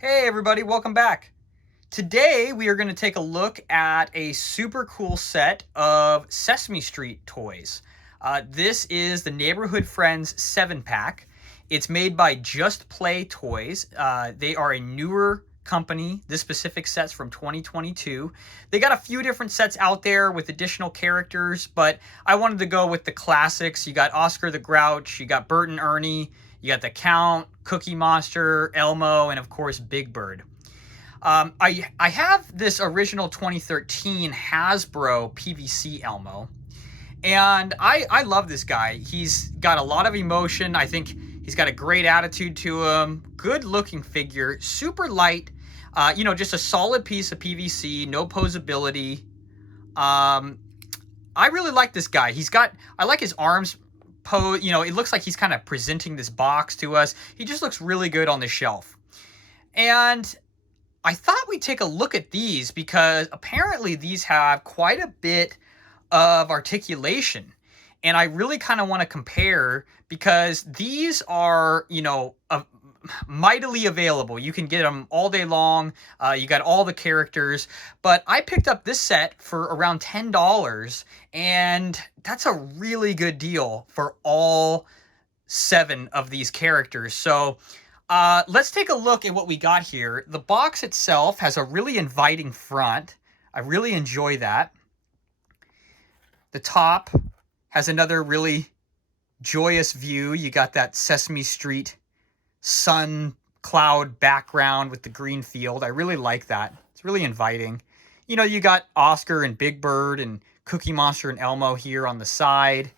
Hey everybody, welcome back. Today we are going to take a look at a super cool set of Sesame Street toys. This is the Neighborhood Friends 7-pack. It's made by Just Play Toys. They are a newer company. This specific set's from 2022. They got a few different sets out there with additional characters, but I wanted to go with the classics. You got Oscar the Grouch, you got Bert and Ernie, you got the Count, Cookie Monster, Elmo, and of course Big Bird. I have this original 2013 Hasbro PVC Elmo, and I love this guy. He's got a lot of emotion. I think he's got a great attitude to him. Good looking figure, super light. Just a solid piece of PVC, no posability. I really like this guy. I like his arms pose. It looks like he's kind of presenting this box to us. He just looks really good on the shelf. And I thought we'd take a look at these because apparently these have quite a bit of articulation. And I really kind of want to compare because these are, mightily available. You can get them all day long. You got all the characters. But I picked up this set for around $10, and that's a really good deal for all 7 of these characters. So let's take a look at what we got here. The box itself has a really inviting front. I really enjoy that. The top has another really joyous view. You got that Sesame Street sun cloud background with the green field. I really like that. It's really inviting. You got Oscar and Big Bird and Cookie Monster and Elmo here on the side.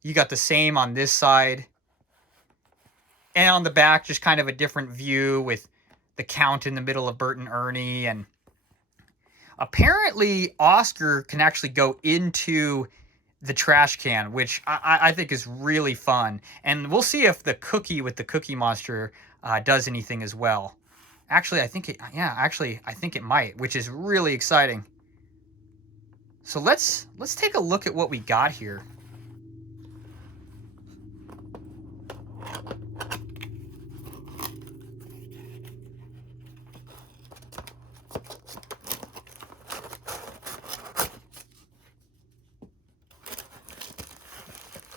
You got the same on this side. And on the back, just kind of a different view with the Count in the middle of Bert and Ernie. And apparently Oscar can actually go into the trash can, which I think is really fun. And we'll see if the cookie with the Cookie Monster does anything as well. Actually, I think it might, which is really exciting. So let's take a look at what we got here.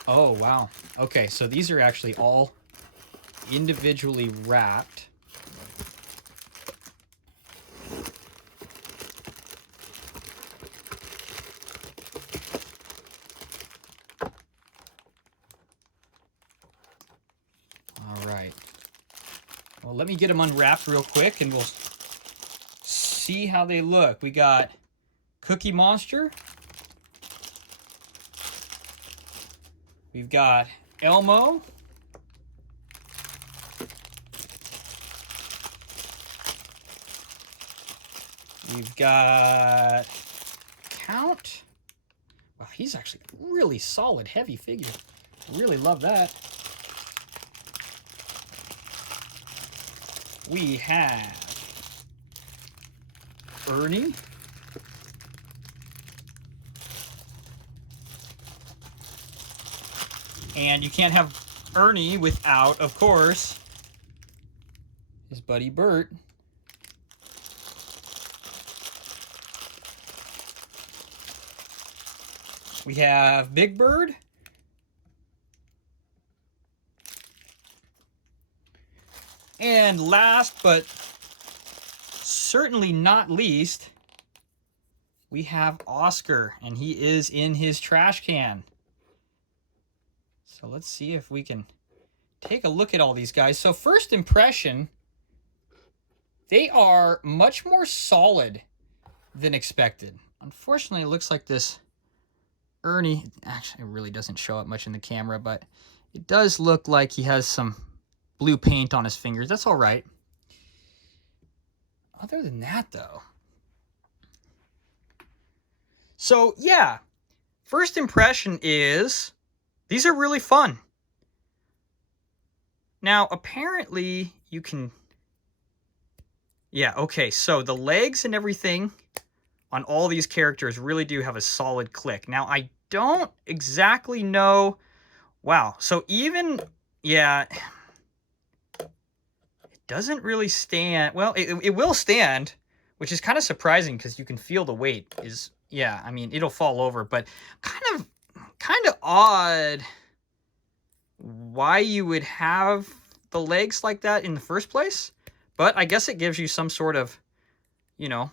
Oh, wow. Okay, so these are actually all individually wrapped. All right. Well, let me get them unwrapped real quick and we'll see how they look. We got Cookie Monster. We've got Elmo. We've got Count. Wow, he's actually a really solid, heavy figure. Really love that. We have Ernie. And you can't have Ernie without, of course, his buddy Bert. We have Big Bird. And last but certainly not least, we have Oscar, and he is in his trash can. So let's see if we can take a look at all these guys. So first impression, they are much more solid than expected. Unfortunately, it looks like this Ernie, actually it really doesn't show up much in the camera, but it does look like he has some blue paint on his fingers. That's all right. Other than that, though. So, yeah. First impression is these are really fun. Now, apparently you can... Yeah, okay. So the legs and everything on all these characters really do have a solid click. Now, I don't exactly know... Wow. So even... Yeah... doesn't really stand. Well, it will stand, which is kind of surprising because you can feel the weight is, yeah, I mean, it'll fall over, but kind of odd why you would have the legs like that in the first place. But I guess it gives you some sort of, you know,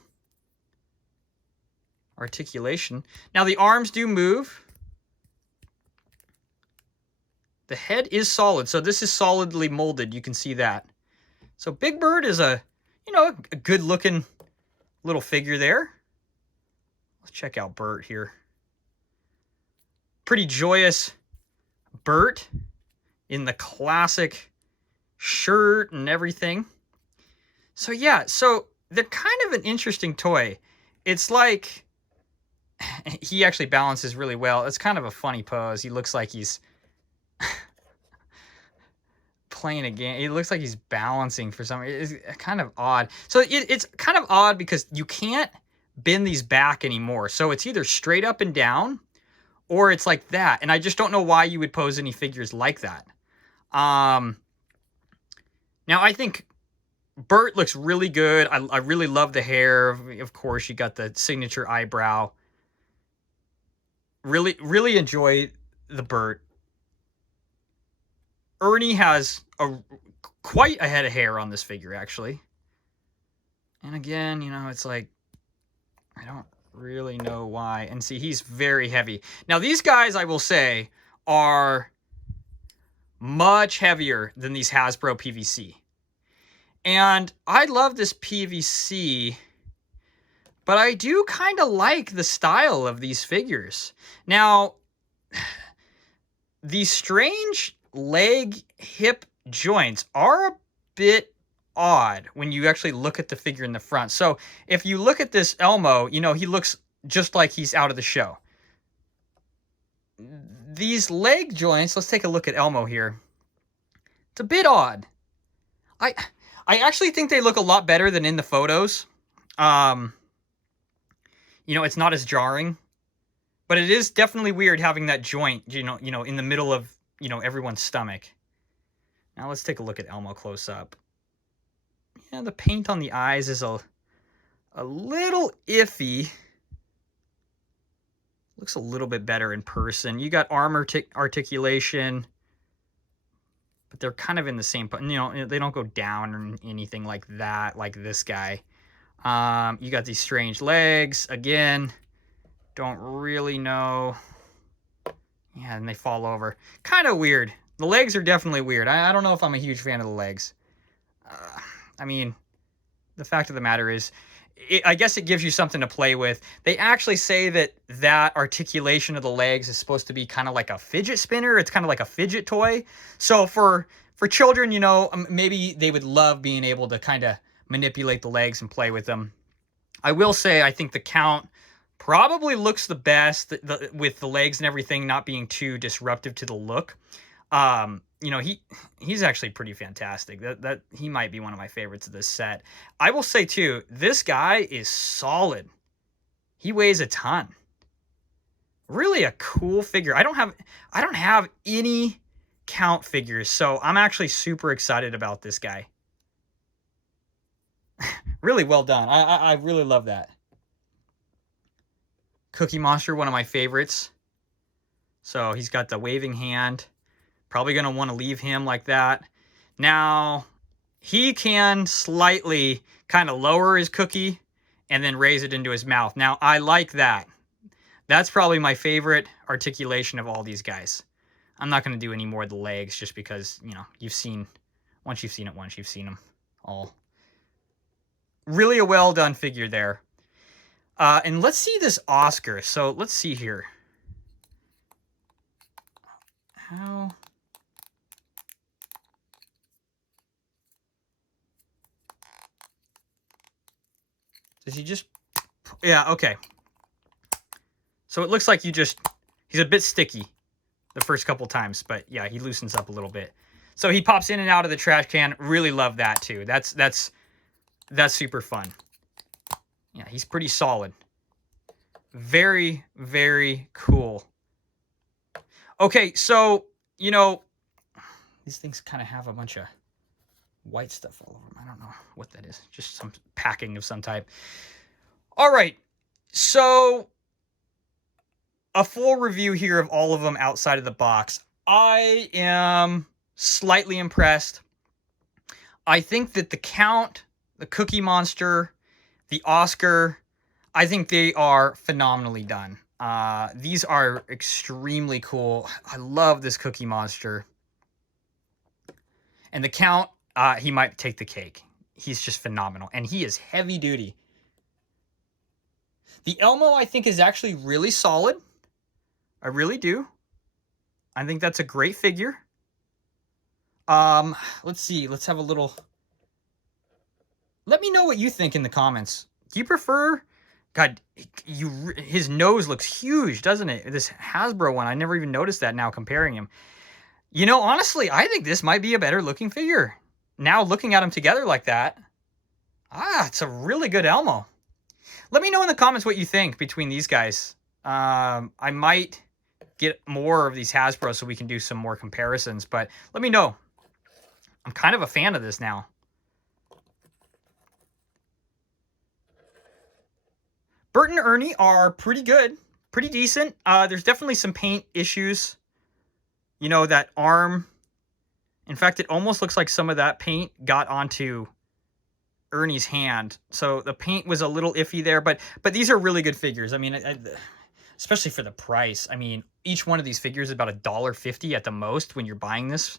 articulation. Now the arms do move. The head is solid, so this is solidly molded. You can see that. So Big Bird is a, you know, a good looking little figure there. Let's check out Bert here. Pretty joyous Bert in the classic shirt and everything. So yeah, so they're kind of an interesting toy. It's like, he actually balances really well. It's kind of a funny pose. He looks like he's playing a game. It looks like he's balancing for something. It's kind of odd. So it's kind of odd because you can't bend these back anymore. So it's either straight up and down or it's like that. And I just don't know why you would pose any figures like that. Now I think Bert looks really good. I really love the hair. Of course, you got the signature eyebrow. Really enjoy the Bert. Ernie has quite a head of hair on this figure, actually. And again, you know, it's like, I don't really know why. And see, he's very heavy. Now, these guys, I will say, are much heavier than these Hasbro PVC. And I love this PVC, but I do kind of like the style of these figures. Now, these strange leg hip joints are a bit odd when you actually look at the figure in the front. So if you look at this Elmo, you know, he looks just like he's out of the show. These leg joints, let's take a look at Elmo here. It's a bit odd. I actually think they look a lot better than in the photos. You know, it's not as jarring, but it is definitely weird having that joint, you know, in the middle of, you know, everyone's stomach. Now let's take a look at Elmo close up. Yeah, the paint on the eyes is a little iffy. Looks a little bit better in person. You got arm articulation, but they're kind of in the same, you know, they don't go down or anything like that, like this guy. You got these strange legs. Again, don't really know. Yeah, and they fall over. Kind of weird. The legs are definitely weird. I don't know if I'm a huge fan of the legs. I mean, the fact of the matter is, I guess it gives you something to play with. They actually say that articulation of the legs is supposed to be kind of like a fidget spinner. It's kind of like a fidget toy. So for children, you know, maybe they would love being able to kind of manipulate the legs and play with them. I will say I think the Count probably looks the best with the legs and everything not being too disruptive to the look. You know, he's actually pretty fantastic. That he might be one of my favorites of this set. I will say too, this guy is solid. He weighs a ton. Really a cool figure. I don't have any Count figures, so I'm actually super excited about this guy. Really well done. I really love that. Cookie Monster, one of my favorites. So he's got the waving hand. Probably going to want to leave him like that. Now, he can slightly kind of lower his cookie and then raise it into his mouth. Now, I like that. That's probably my favorite articulation of all these guys. I'm not going to do any more of the legs just because, you know, once you've seen it once, you've seen them all. Really a well done figure there. And let's see this Oscar. So let's see here. How... Does he just... Yeah, okay. So it looks like he's a bit sticky the first couple times, but yeah, he loosens up a little bit. So he pops in and out of the trash can. Really love that too. That's super fun. Yeah, he's pretty solid. Very, very cool. Okay, so, you know, these things kind of have a bunch of white stuff all over them. I don't know what that is. Just some packing of some type. All right. So a full review here of all of them outside of the box. I am slightly impressed. I think that the Count, the Cookie Monster, the Oscar, I think they are phenomenally done. These are extremely cool. I love this Cookie Monster. And the Count, he might take the cake. He's just phenomenal. And he is heavy duty. The Elmo, I think, is actually really solid. I really do. I think that's a great figure. Let's see. Let's have a little... Let me know what you think in the comments. Do you prefer... God, his nose looks huge, doesn't it? This Hasbro one, I never even noticed that now comparing him. You know, honestly, I think this might be a better looking figure. Now looking at them together like that, it's a really good Elmo. Let me know in the comments what you think between these guys. I might get more of these Hasbro so we can do some more comparisons, but let me know. I'm kind of a fan of this now. Bert and Ernie are pretty good, pretty decent. There's definitely some paint issues. You know, that arm. In fact, it almost looks like some of that paint got onto Ernie's hand. So the paint was a little iffy there, but these are really good figures. I mean, especially for the price. I mean, each one of these figures is about $1.50 at the most when you're buying this.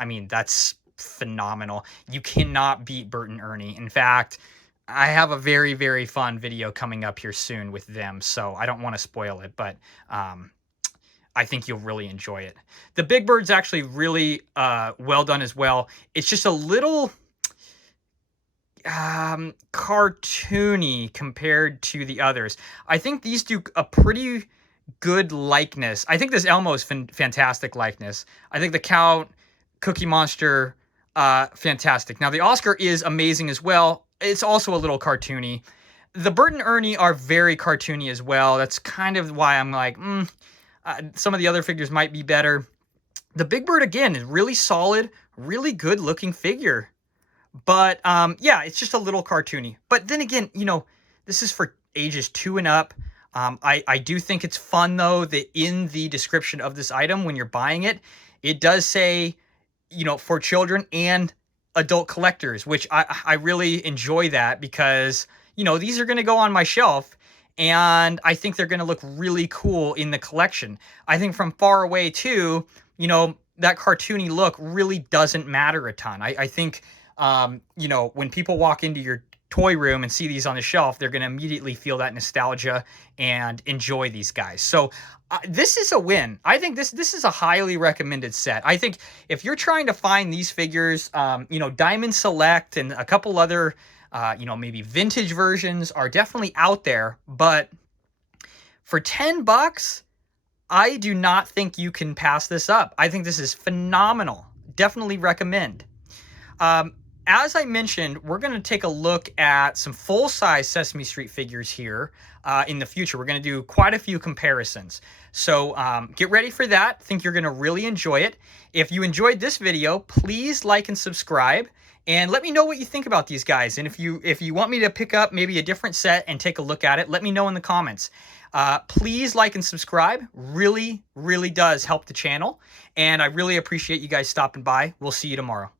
I mean, that's phenomenal. You cannot beat Bert and Ernie. In fact, I have a very, very fun video coming up here soon with them, so I don't want to spoil it, but I think you'll really enjoy it. The Big Bird's actually really well done as well. It's just a little cartoony compared to the others. I think these do a pretty good likeness. I think this Elmo is fantastic likeness. I think the Count, Cookie Monster, fantastic. Now, the Oscar is amazing as well. It's also a little cartoony. The Bert and Ernie are very cartoony as well. That's kind of why I'm like, some of the other figures might be better. The Big Bird, again, is really solid, really good looking figure. But, yeah, it's just a little cartoony. But then again, you know, this is for ages 2 and up. I do think it's fun, though, that in the description of this item, when you're buying it, it does say, you know, for children and adult collectors, which I really enjoy that because, you know, these are going to go on my shelf and I think they're going to look really cool in the collection. I think from far away too, you know, that cartoony look really doesn't matter a ton. I think, you know, when people walk into your toy room and see these on the shelf, they're going to immediately feel that nostalgia and enjoy these guys. So this is a win. I think this is a highly recommended set. I think if you're trying to find these figures, you know, Diamond Select and a couple other, you know, maybe vintage versions are definitely out there. But for $10, I do not think you can pass this up. I think this is phenomenal. Definitely recommend. As I mentioned, we're going to take a look at some full-size Sesame Street figures here in the future. We're going to do quite a few comparisons. So get ready for that. I think you're going to really enjoy it. If you enjoyed this video, please like and subscribe. And let me know what you think about these guys. And if you want me to pick up maybe a different set and take a look at it, let me know in the comments. Please like and subscribe. Really, really does help the channel. And I really appreciate you guys stopping by. We'll see you tomorrow.